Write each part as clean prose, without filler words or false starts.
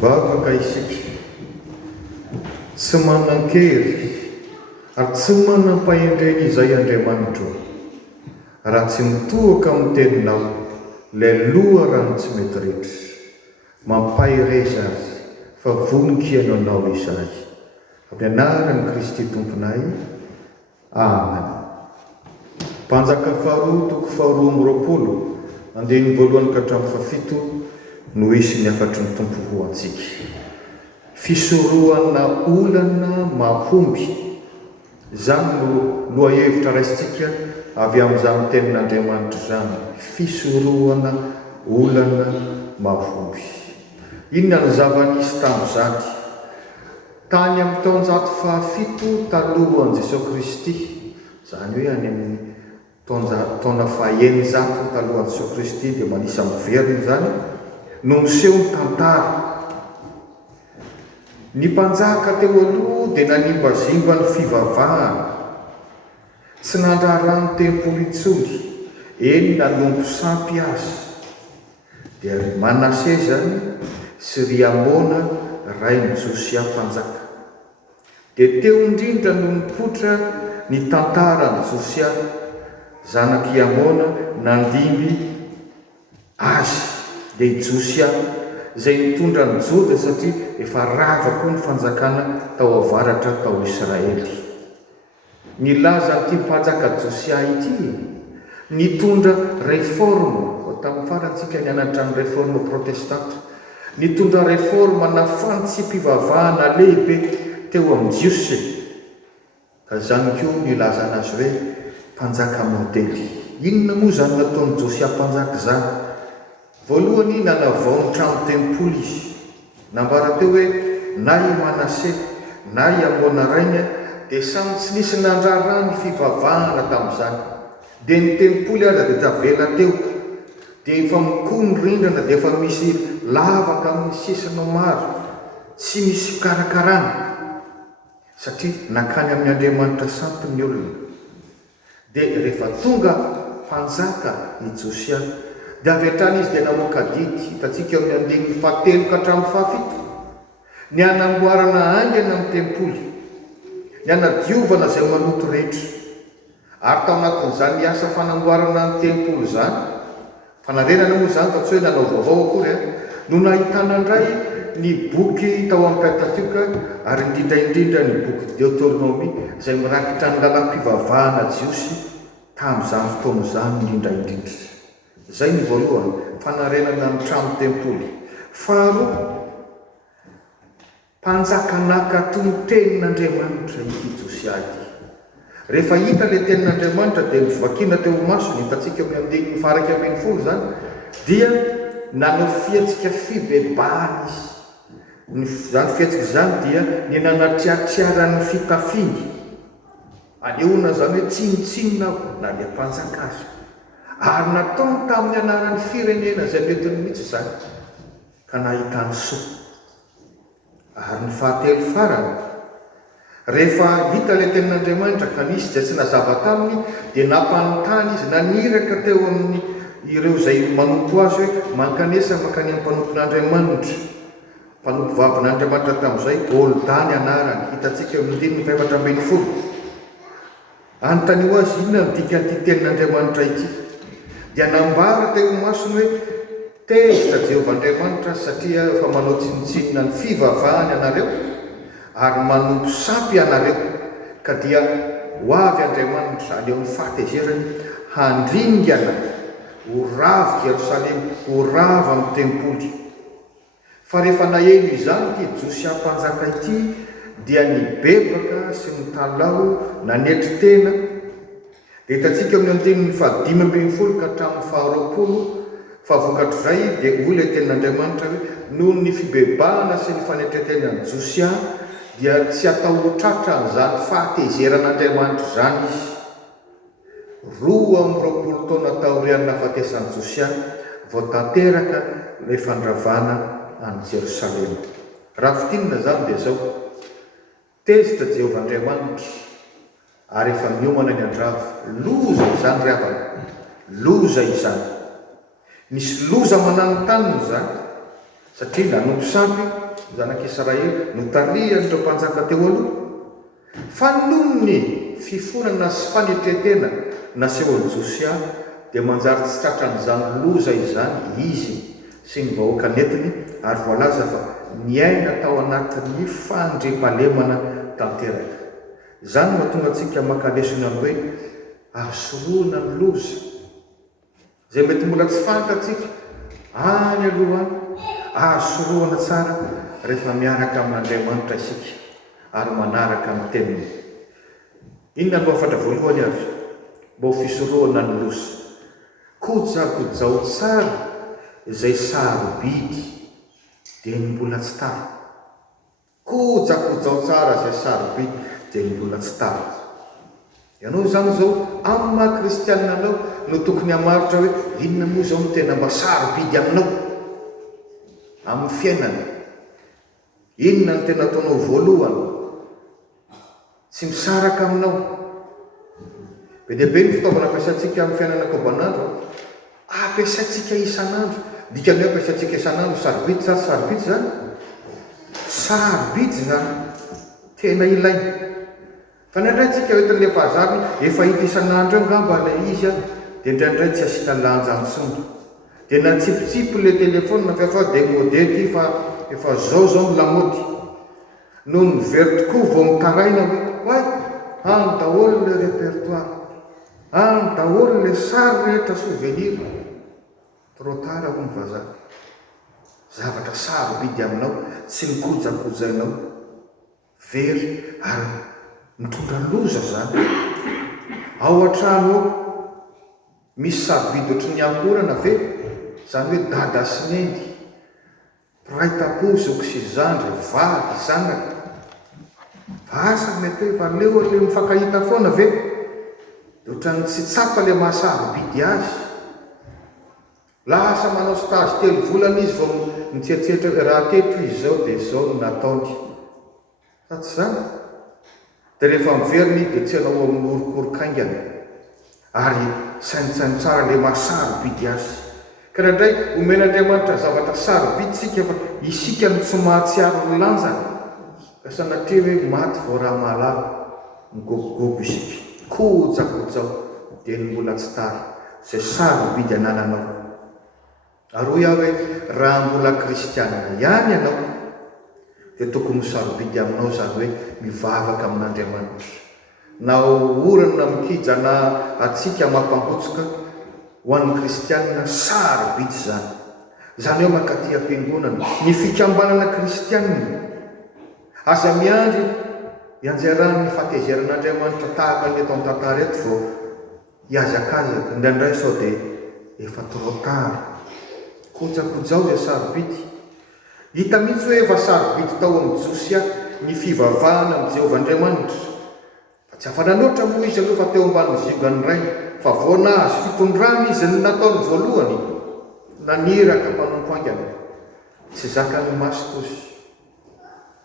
bavaka isika tsy manan-kery ary tsy manam-pahendreny izay Andriamanitra raha tsy mitohaka amin'ny teninao ilay loha rano tsy mety rehetra mampahireza azy fa voninkiana anao izay amin'ny anaran'i Kristy Tomponay. Amen. Mpanjaka faharoa toko 2:20 andiny voalohany ka hatramin'ny fafito no isy ny afatry ny Tompo ho antsika. Fisorohana olana mahomby, izany no lohahevitra raisitsika avy amin'izany tenin'Andriamanitra izany. Fisorohana olana mahomby. Inona ny zava-nisy tamin'izany? Tany amin'ny taonjato fahafito talohan'i Jesosy Kristy, izany hoe any amin'ny taona faha-eninjato talohan'i Jesosy Kristy, dia manisa amin'ny veriny izany, no miseho ny tantara. Ny mpanjaka teo aloha dia nanimbazimba ny fivavahana, tsy nandrarany tempoly intsony, eny nanompo sampy azy. Dia Manase zany sy Riamona rain'i Josia mpanjaka. Dia teo indrindra no nipotra ny tantaran'i Josia, zanaky Amona, nandimby azy. Dia i Josia izay nitondra ny Joda satria efa rava koa ny fanjakana tao avaratra tao Israely. Nilaza ity mpanjaka Josia ity nitondra réforme, tamin'ny farantsika nianatra ny réforme protestante, nitondra réforme nafaly tsy mpivavahana lehibe teo amin'ny Jiosy. Ka izany koa nilaza anazy hoe mpanjaka modely. Inona moa zany nataon'i Josia mpanjaka izany? Voalohany nanavao ny trano tempoly izy. Nambara teo hoe na i Manase na i Amona rainy dia samy tsy nisy nandrarany ny fivavahana tamin'izany. Dia ny tempoly aza dia tavela teo, dia efa mikohy ny rindrina, dia efa misy lavaka amin'ny sisiny maro, tsy misy fikarakarana satria nakany amin'ny Andriamanitra sampy ny olona. Dia rehefa tonga mpanjaka i Josia, dia avy hatrany izy dia namoaka didy, hitantsika amin'ny andininy 7 ka hatramin'ny 7, ny anamboarana haingana amin'ny tempoly, ny anadiovana izay maloto rehetra. Ary tao anatin'izany asa fanamboarana ny tempoly izany, fanarenana moa izany fa tsy hoe nanao vaovao akory, no nahitana indray ny boky tao amin'ny Pentateuka, ary indrindra ny boky Deutéronomie izay mirakitra ny lalam-pivavahana Jiosy tamin'izany fotoana izany indrindra. Izay ny voalohany, fanarenana ny trano tempoly. Faharoa, mpanjaka nakatoy tenin'Andriamanitra ity Josia ity. Rehefa hita ilay tenin'Andriamanitra dia mivakiana teo masony, hitantsika amin'ny andininy 1:20 zany, dia nanao fietsika fibebahana izy. Zany fietsika izany dia ny nanatriatriarany fitafiny. Anehoana zany hoe tsinotsinona na ilay mpanjaka azy. Ary nataony tamin'ny anaran'ny firenena izay mety mihitsy izany, ka nahitany soa. Ary ny fahatelo farany, rehefa vita ilay tenin'Andriamanitra ka nisy izay tsy nazava taminy, dia nampanontany izy, naniraka teo amin'ny ireo izay manompo azy hoe mankanesa mankany amin'ny mpanompon'Andriamanitra. Mpanompo vavin'Andriamanitra tamin'izay Oldany anarany, hitantsika amin'ny andininy 4:20. Anontany azy, inona ny dikan'ity tenin'Andriamanitra ity? Dia nambara teo masony hoe tezitra Jehovah Andriamanitra satria efa manao tsinotsinona ny fivavahany ianareo ary manompo sampy ianareo, ka dia ho avy Andriamanitra any amin'ny fahatezerany handringana ho ravo Jerosalema, ho ravo amin'ny tempoly. Fa rehefa naheno izany ity Josia mpanjaka ity, dia nibebaka sy nitalao nanetry tena. Dia hitantsika amin'ny andininy 5:20 ka hatramin'ny 20, fa vokatr' izay dia hoy ilay tenin'Andriamanitra hoe noho ny fibebahana sy ny fanetretenan'i Josia dia tsy atao ho tratra izany fahatezeran'Andriamanitra izany izy. 20 taona taorian'ny nahafatesan'i Josia vao tanteraka ilay fandravana any Jerosalema. Raha fitinina zany dia zao, tezitra Jehovah Andriamanitra ary efa miomana ny andravo. Loza izany ry havana, loza izany. Misy loza mananontany izany satria nanompo sampy zanak'Israely no tarihanyireo mpanjaka teo aloha fa noho ny fifonana sy fanetretena naseho ny Josia dia manjary tsy tratran'izany loza izany izy sy ny vahoaka netiny ary voalaza fa niaina tao anatin'ny fandriampahalemana tanteraka. Izany mahatonga antsika maka lesona ny hoe ahasoroana ny loza izay mety mbola tsy fantatsika any aloha any, ahasoroana tsara rehefa miaraka amin'Andriamanitra isika ary manaraka ny teniny. Inona no hafatra voalohany ary mba ho fisoroana ny loza? Kojakojao tsara izay sarobidy dia ny mbola tsy tara. Kojakojao tsara izay sarobidy dia ny mbola tsy tara. Ianao zany zao amin'ny maha kristianina anao no tokony hamaritra hoe inona moa zao no tena mba sarobidy aminao amin'ny fiainana. Inona no tena ataonao voalohany tsy misaraka aminao. Be dia be ny fitaovana ampiasaintsika amin'ny fiainana ankavanandro, ampiasaintsika isanandro. Dikany hoe ampiasaintsika isanandro sarobidy sa sarobidy zany? Sarobidy zany tena ilaina. Fa indraindray tsika ohatrany fahazariny efa hita isanandro eo ngamba ilay izy dia indraindray tsy asiana lanja antsony. Dia na tsipitsipo ilay telefôna fa dia modety fa efa zao lamaody. Noho ny very tokoa vao mitaraina hoe any daholo le répertoire, any daholo le sary rehetra souvenir. Trop tard ho ny vazaha. Zavatra sarobidy aminao tsy mikojakojainao, very ary mitondra loza zany. Ao an-trano ao misy sarobidy ohatry ny ankorana ve? Zany hoe dada sy nendy, piray tapo, zoko sy zandry, vady, zanaka. Vasa mety hoe fa leo le mifankahita foana ve? Ohatrany tsy tsapa le mahasarobidy azy. Lasa manao stage 3 volana izy vao mitsetsetra raha teto izy zao dia zao no nataony. Fa tsy zany. Dia rehefa miveriny dia tsy hanao amin'ny orokorokaingana ary sainitsainy tsara le mahasarobidy azy. Ka indray omen'Andriamanitra zavatra sarobidy sika fa isika no tsy mahatsiaro ny lanjany. Ka sanatria hoe maty vao raha mahalala, migogogogo isika. Kojakojao dia ny mbola tsy tara izay sarobidy anananao. Ary aho hoe raha mbola kristianina ihany ianao dia tokony sarobidy aminao zany hoe mivavaka amin'Andriamanitra. Na orana mikija na atsika mampangotsoka ho an'ny kristianina sarobidy zany. Zany hoe mankaty am-piangonana ny fikambanana kristianina. Aza miandry ianjaran'ny fahatezeran'Andriamanitra tahaka ny eto an-tantara eto vao hiazakazaka. Indraindray sao dia efa trop tard. Kojakojao dia sarobidy. Hita mihitsy hoe efa sarobidy tao amin'ny Josia ny fivavahana amin'ny Jehovahandriamanitra. Fa tsy afananoatra moa izy aloha fa teo ambany zingany ray. Fa vao nahazo fitondrana izy ny nataony voalohany, naniraka mpanompo aingana. Tsy zakany maso kosa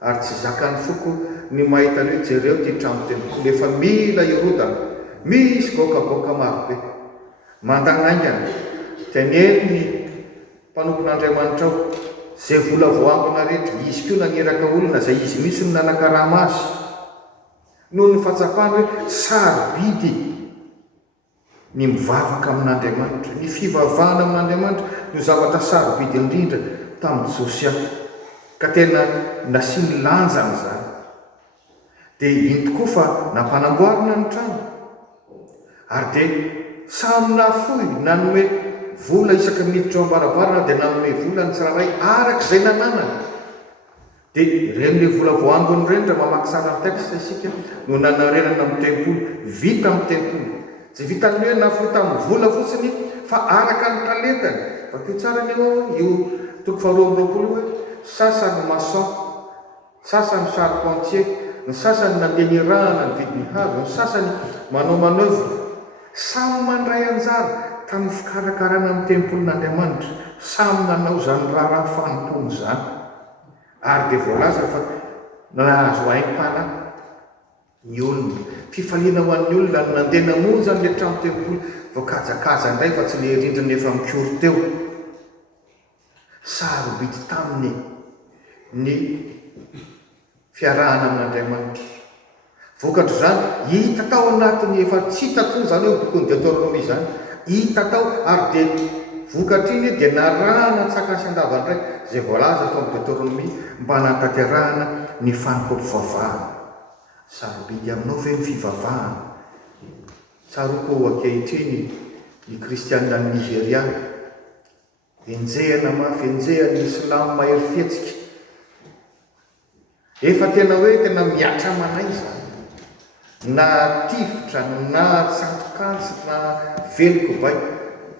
ary tsy zakany foko ny mahita ny hoe jereo ty trano tempolo efa mila irodana, misy gokagoka marobe mandanaingana. Teneny ny mpanompon'Andriamanitra ao zay vola voambina rehetra izy koa naniraka olona zay izy misy ny nanakarama azy. Noho ny fahatsapany hoe sarobidy ny mivavaka amin'Andriamanitra, ny fivavahana amin'Andriamanitra no zavatra sarobidy indrindra tamin'ny Josia. Ka tena nasiany lanjany zany. Dia iny tokoa fa nampanamboarina ny trano ary dia samy nafoy nanome vola isaka miditra ao ambaravarana dia nanome vola ny tsiraray arak'izay nananany. Dia renyle vola voambiny ireny raha mamaky sara texte isika no nanarenana amin'ny tempolo, vita amin'ny tempolo. Tsy vita ny hoe nafoy tamin'ny vola fotsiny fa araka ny talentany. Bakeo tsara ny io toko faharoa amby roapolo hoe sasany maçon, sasany charpentier, ny sasany nandeha nirahana ny vidiny hazo, ny sasany manao manœuvre. Samy mandray anjara tamin'ny fikarakarana amin'ny tempolin'Andriamanitra. Samy nanao zany raha fanompony zany. Ary dia voalaza fa nahazo haingam-pana ny olona. Fifaliana ho an'ny olona no nandeha namonjy ny trano tempolo voakajakaja indray fa tsy le rindrina efa mikory teo. Sarobidy taminy ny fiarahana amin'Andriamanitra. Vokatr' zany hita tao anatin'ny efa tsy hita foana zany hoe bokony Deutéronomie zany, hita tao ary dia vokatra iny dia narahana tsakasy andavandray zay voalaza tao amin'ny Deutéronomie mba nataterahana ny fanompoam-pivavahana. Sarobidy aminao ve ny fivavahana? Tsaroko ankehitriny ny kristianina ny Nigeria enjehana mafy, enjehana ny Islamo mahery fihetsika. Efa tena hoe tena miatra manay zany, na tivotra na santokansy na veloko bay,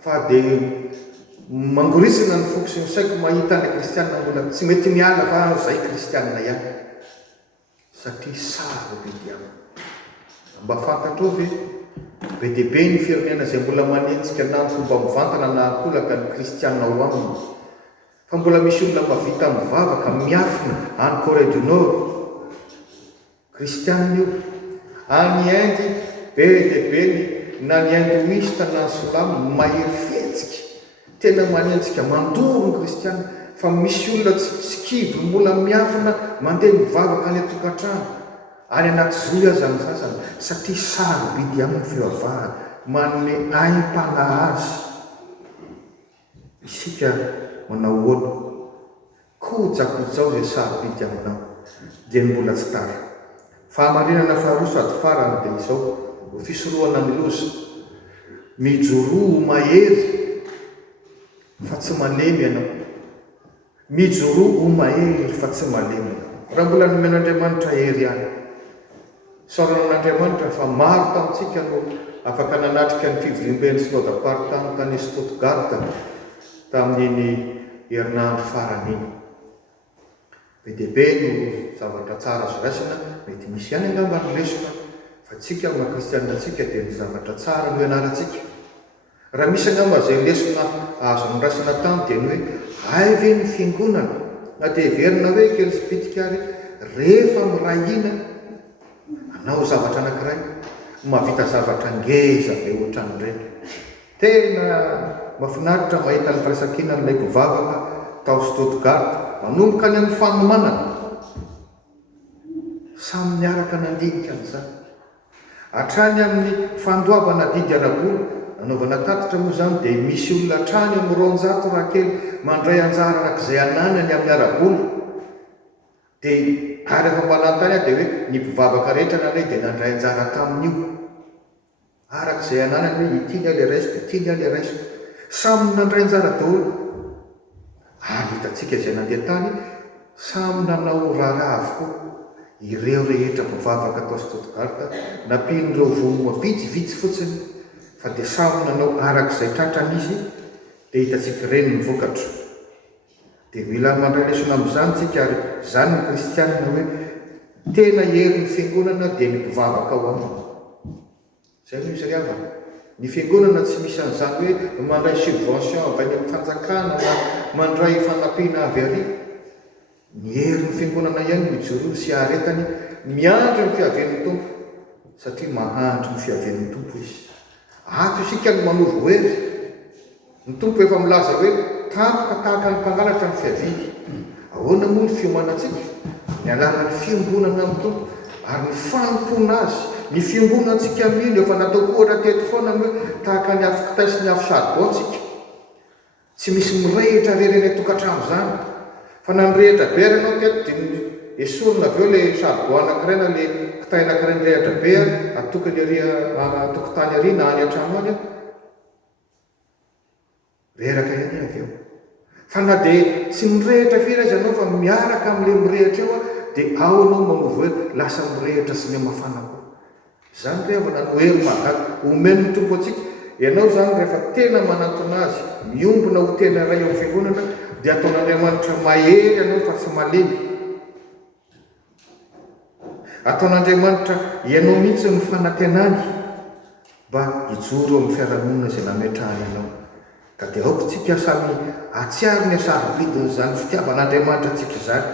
fa dia mangorisina ny foko sy ny saiko mahita ny kristianina mbola tsy mety miala fa zay kristianina ihany, satria sarobidy aminy. Mba fantatro ve be dia be ny firenena izay mbola manenjika na fomba mivantana na akolaka ny kristianina ho aminy, fa mbola misy olona mavita mivavaka miafina any Corée du Nord, kristianina io, any Inde be dia be na ny hindoista na silamo mahery fihetsika, tena manenjika mandoro ny kristianina, fa misy olona tsy kivy mbola miafina mandeha mivavaka any atokantrano, any anaty zoy aza ny sasany, satria sarobidy amin'ny fivavahana, manome aim-panahy azy. Isika manao ahoana? Kojakoja zay sarobidy aminao dia mbola tsy tara. Fahamarinana faharoa sady farany dia izao, fisorohana ny loza, mijoroa mahery fa tsy malemy ianao, mijoroa mahery fa tsy malemy ianao. Raha mbola nomen'Andriamanitra hery ihany, saoran'Andriamanitra fa maro tamintsika no afaka nanatrika ny fivoriam-ben'ny synodam-paritany tany Stuttgart tamin'iny herinandro farany iny. Be dia be no zavatra tsara azo raisina, mety misy ihany angamba ny lesoka, fa tsika amin'ny kristianina antsika dia ny zavatra tsara no ianarantsika. Raha misy angamba zay lesona azo niraisina tany dia ny hoe ay ve ny fiangonana, na dia heverina hoe kely sy bitika ary rehefa mirahina anao zavatra anankiray mahavita zavatra ngeza be ohatran'ireny. Tena mahafinaritra mahita ny firaisan-kina ilay mpivavaka tao Stuttgart manomboka any amin'ny fanomanana, samy miaraka nandinika an'izany, hatrany amin'ny fandoavana didy ara-bola. Nanaovana tatitra moa zany dia misy olona hatrany amin'ny 200 raha kely mandray anjara arak'izay ananany amin'ny ara-bola, dia ary efa mbanantany dia hoe ny mpivavaka rehetra nanay dia nandray anjara tamin'io arak'izay ananany hoe itiany ale raisiko, itiany ale raisiko, samy nandray anjara daholo. Ary hitantsika izay nandeha tany samy nanao raharaha avokoa ireo rehetra mpivavaka tao Stuttgart, nampian'ireo vonona vitsivitsy fotsiny, fa dia samy nanao arak'izay tratrany izy. Dia hitantsika ireny ny vokatra. Dia mila mandray lesona amin'izany tsika, ary zany ny kristianina hoe tena hery ny fiangonana dia ny mpivavaka ao aminy. Zay no izy riavana. Ny fiangonana tsy misy an'izany hoe mandray subvention avy any amin'ny fanjakana na mandray fanampiana avy ary. Ny hery ny fiangonana ihany mijoroa sy aretany miandry ny fiavian'ny tompo, satria mahandry ny fiavian'ny tompo izy. Ato isika no manovo hery. Ny tompo efa milaza hoe tampoka tahaka ny mpangalatra ny fiaviany. Ahoana moa ny fiomanantsika? Ny alalan'ny fiangonana amin'ny tompo ary ny fanompona azy. Ny fiangonantsika mino efa natao koa teto foana hoe tahaka ny afokitay sy ny afo saribonsika. Tsy misy mirehitra rereny atokantrano zany, fa na nyrehitra be ary ianao teto dia esorina avy eo ilay saribon anankiray na ilay kitay anankiray nyrehitra be atokany ary atokotany ary na any an-trano any, reraka ihany avy eo. Fa na dia tsy mirehitra firy azy ianao fa miaraka amin'ilay mirehitra eo dia ao ianao manovo hoe lasa mirehitra sy mihamafana koa. Zany rehefa no hery mahagaga omen'ny tompo antsika. Ianao zany rehefa tena manantona azy, miombona ho tena iray eo amin'ny fiangonana, dia ataon'Andriamanitra mahery ianao fa tsy malemy. Ataon'Andriamanitra ianao mihitsy ny fanantenany mba hijoro amin'ny fiarahamonina izay nametrahany ianao. Ka dia aoka tsika samy atsiary ny sarovidiny zany fitiavan'Andriamanitra antsika izany.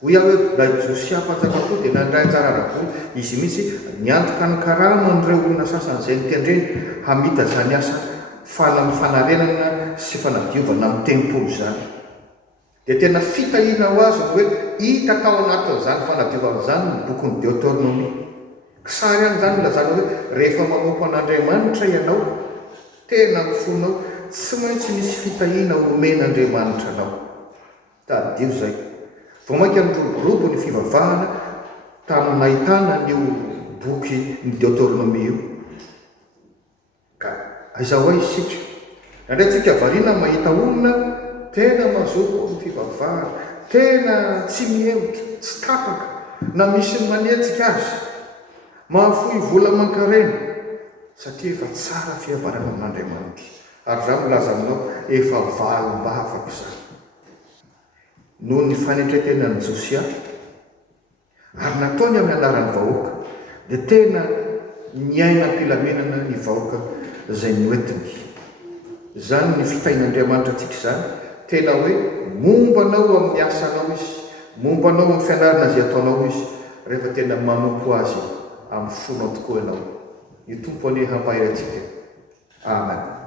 Hoy aho hoe na Josia mpanjaka koa dia nandray anjara ara-bola, izy mihitsy niantoka ny karama n'ireo olona sasany izay nitendreny hamita zany asa fanarenana sy fanadiovana amin'ny tempolo zany. dia tena fitahiana ho azy hoe hita tao anatin'izany fanadiovan'izany ny bokon'ny Deutéronomie. Sary any zany lazana hoe rehefa manompo an'Andriamanitra ianao tena mifonao tsy maintsy misy fitahiana omen'Andriamanitra anao. Tadio zay vao mainka miroborobo ny fivavahana tamin'ny nahitana n'io boky ny Deutéronomie io. Ka aiza ho isika nandray tsika variana mahita olona tena mazoko ny fivavahana, tena tsy mihemika, tsy tapaka, na misy ny manetsika azy, mahafohy vola mankarena satria efa tsara fihavanana amin'Andriamanitra. Ary za milaza aminao efa valim-bavaka izany noho ny fanentretenan'ny Josia ary nataony amin'ny anaran'ny vahoaka dia tena niaina am-pilamenana ny vahoaka izay noentiny. Izany ny fitahin'Andriamanitra antsika izany, tena hoe mombanao amin'ny asanao izy, mombanao amin'ny fianarana izay ataonao izy, rehefa tena manompo azy amin'ny fonao tokoa ianao. Ny Tompo anie hampahay antsika. Amen.